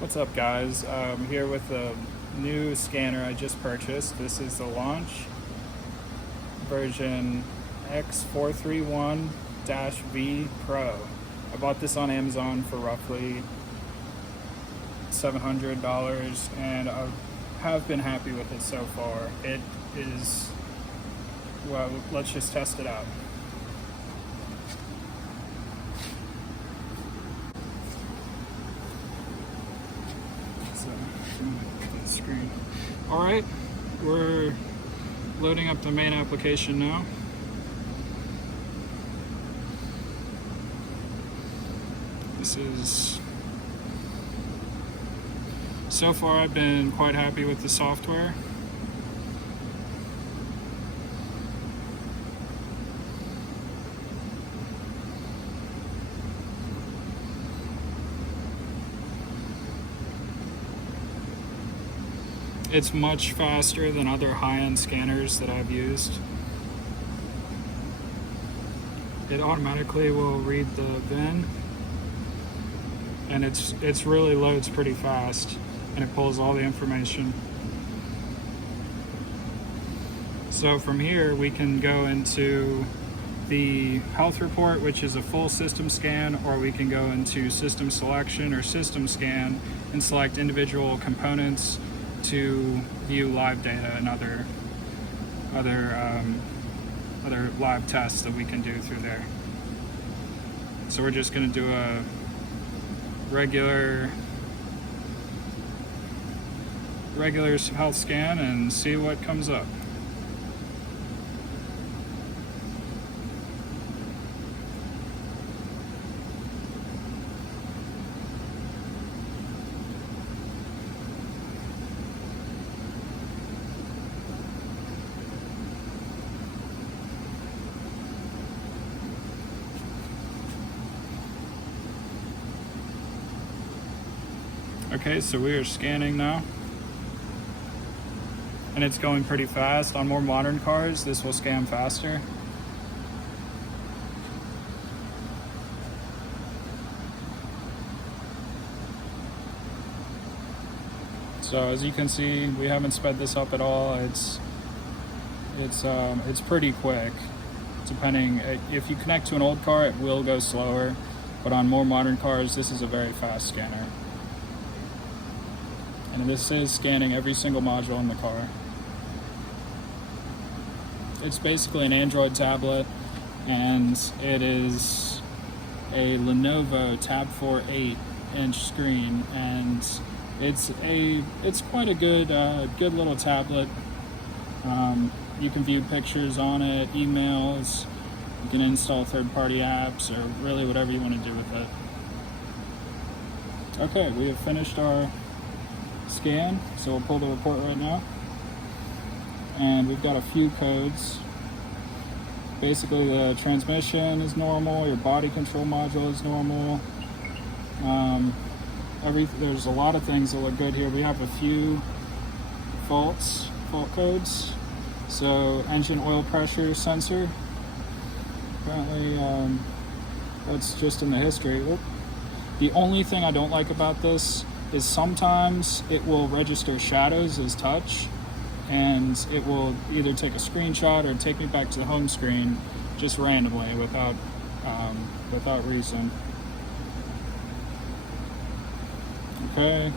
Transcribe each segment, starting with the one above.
What's up, guys? I'm here with a new scanner I just purchased. This is the launch version X431-V Pro. I bought this on Amazon for roughly $700 and I have been happy with it so far. It is, well, let's just test it out. The screen. All right, we're loading up the main application now. So far I've been quite happy with the software. It's much faster than other high-end scanners that I've used. It automatically will read the VIN, and it's really loads pretty fast, and it pulls all the information. So from here we can go into the health report, which is a full system scan, or we can go into system selection or system scan and select individual components to view live data and other live tests that we can do through there. So we're just going to do a regular health scan and see what comes up. Okay, so we are scanning now, and it's going pretty fast. On more modern cars, this will scan faster. So as you can see, we haven't sped this up at all. It's pretty quick. Depending, if you connect to an old car, it will go slower, but on more modern cars, this is a very fast scanner. And this is scanning every single module in the car. It's basically an Android tablet, and it is a Lenovo Tab 4 8-inch screen, and it's quite a good little tablet. You can view pictures on it, emails, you can install third-party apps, or really whatever you want to do with it. Okay, we have finished our scan, so we'll pull the report right now, and we've got a few codes. Basically, the transmission is normal, your body control module is normal. There's a lot of things that look good here. We have a few fault codes. So engine oil pressure sensor, apparently that's just in the history. The only thing I don't like about this is sometimes it will register shadows as touch, and it will either take a screenshot or take me back to the home screen just randomly without reason. Okay.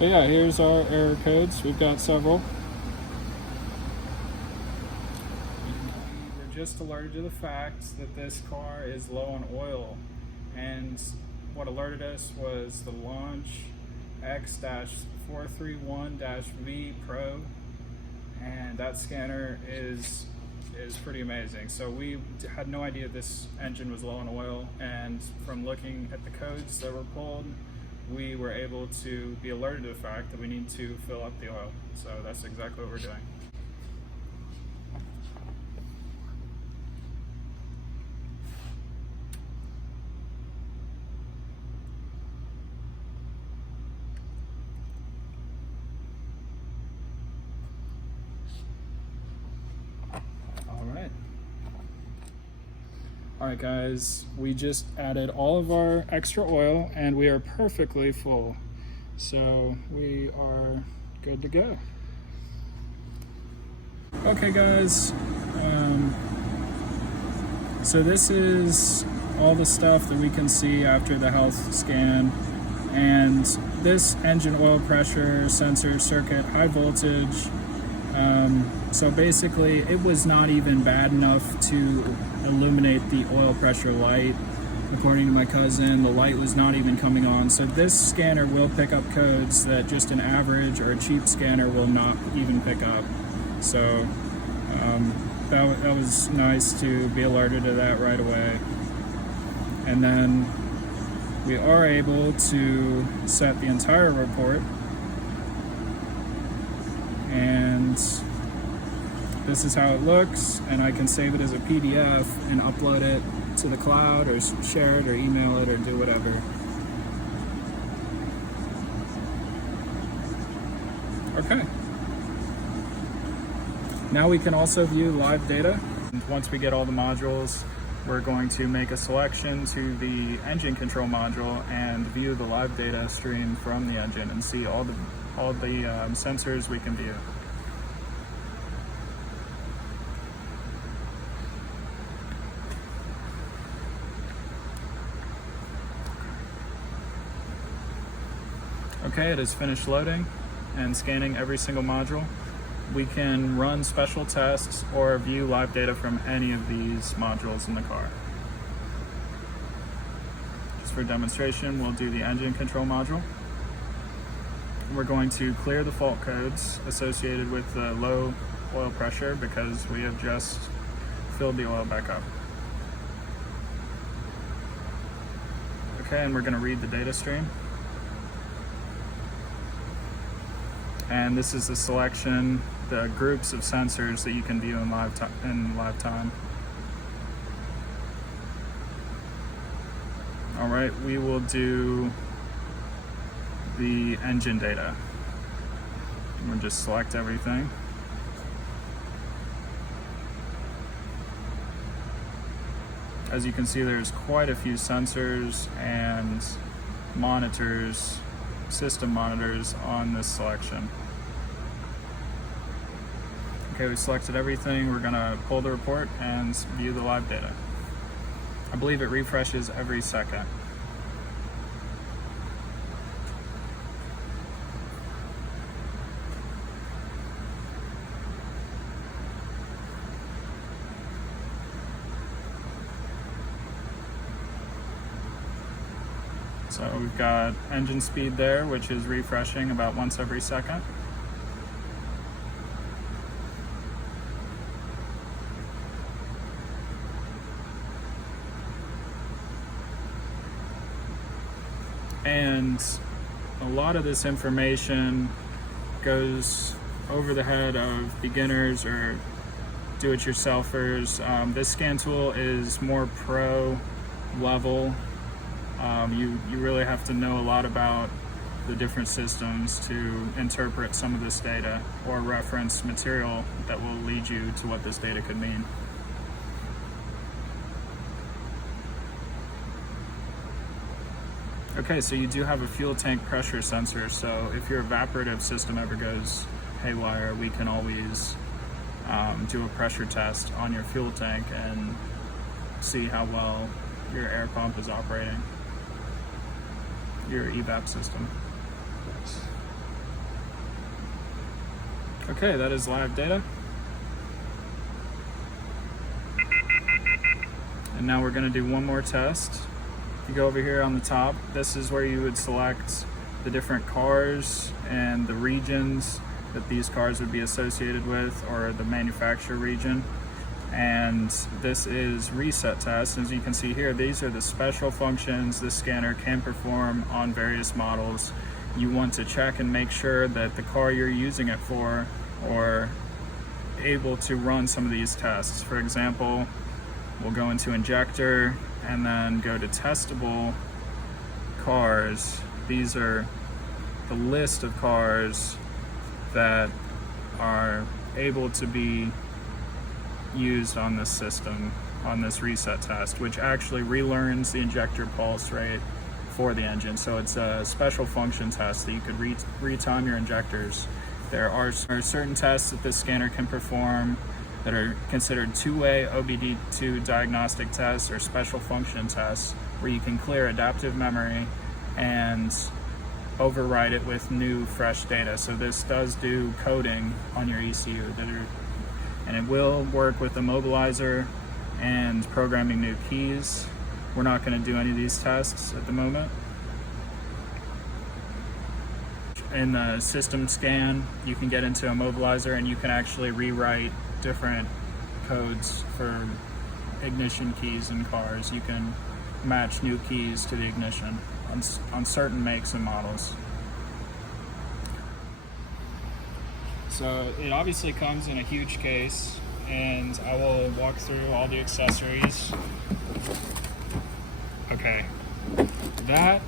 But yeah, here's our error codes. We've got several. We're just alerted to the fact that this car is low on oil, and what alerted us was the launch X431-V Pro, and that scanner is pretty amazing. So we had no idea this engine was low on oil, and from looking at the codes that were pulled, we were able to be alerted to the fact that we need to fill up the oil. So that's exactly what we're doing. Alright guys, we just added all of our extra oil and we are perfectly full. So we are good to go. Okay guys, so this is all the stuff that we can see after the health scan. And this engine oil pressure sensor circuit, high voltage, so basically it was not even bad enough to illuminate the oil pressure light. According to my cousin, the light was not even coming on. So this scanner will pick up codes that just an average or a cheap scanner will not even pick up. So that was nice to be alerted to that right away. And then we are able to set the entire report, and this is how it looks, and I can save it as a PDF and upload it to the cloud or share it or email it or do whatever. Okay. Now we can also view live data. Once we get all the modules, we're going to make a selection to the engine control module and view the live data stream from the engine and see all the sensors we can view. Okay, it is finished loading and scanning every single module. We can run special tests or view live data from any of these modules in the car. Just for demonstration, we'll do the engine control module. We're going to clear the fault codes associated with the low oil pressure because we have just filled the oil back up. Okay, and we're going to read the data stream. And this is the selection, the groups of sensors that you can view in live time. All right, we will do the engine data. We'll just select everything. As you can see, there's quite a few sensors and monitors, system monitors on this selection. Okay, we selected everything. We're gonna pull the report and view the live data. I believe it refreshes every second. So we've got engine speed there, which is refreshing about once every second. And a lot of this information goes over the head of beginners or do-it-yourselfers. This scan tool is more pro level. You really have to know a lot about the different systems to interpret some of this data or reference material that will lead you to what this data could mean. Okay, so you do have a fuel tank pressure sensor, so if your evaporative system ever goes haywire, we can always do a pressure test on your fuel tank and see how well your air pump is operating, your evap system. Okay, that is live data. And now we're going to do one more test. You go over here on the top, this is where you would select the different cars and the regions that these cars would be associated with, or the manufacturer region. And this is reset test. As you can see here, these are the special functions this scanner can perform on various models. You want to check and make sure that the car you're using it for are able to run some of these tests. For example, we'll go into injector and then go to testable cars. These are the list of cars that are able to be used on this system on this reset test, which actually relearns the injector pulse rate for the engine. So it's a special function test that you could retime your injectors. There are certain tests that this scanner can perform that are considered two-way OBD2 diagnostic tests or special function tests, where you can clear adaptive memory and override it with new fresh data. So this does do coding on your ECU and it will work with immobilizer and programming new keys. We're not going to do any of these tests at the moment. In the system scan, you can get into immobilizer and you can actually rewrite different codes for ignition keys in cars. You can match new keys to the ignition on certain makes and models. So it obviously comes in a huge case, and I will walk through all the accessories. Okay, that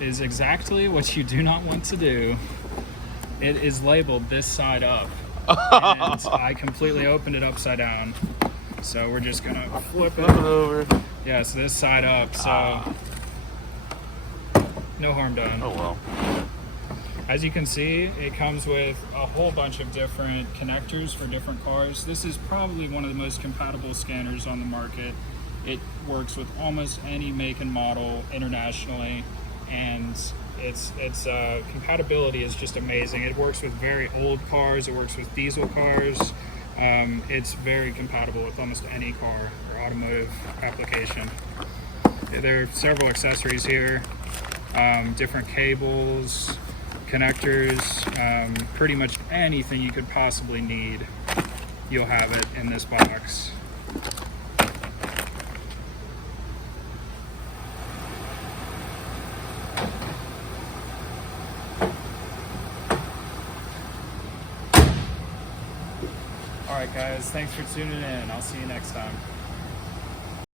is exactly what you do not want to do. It is labeled this side up, and I completely opened it upside down. So we're just gonna flip it over. Yeah, so this side up, so no harm done. Oh well. As you can see, it comes with a whole bunch of different connectors for different cars. This is probably one of the most compatible scanners on the market. It works with almost any make and model internationally, and its compatibility is just amazing. It works with very old cars, it works with diesel cars. It's very compatible with almost any car or automotive application. There are several accessories here, different cables, connectors, pretty much anything you could possibly need, you'll have it in this box. Alright guys, thanks for tuning in. I'll see you next time.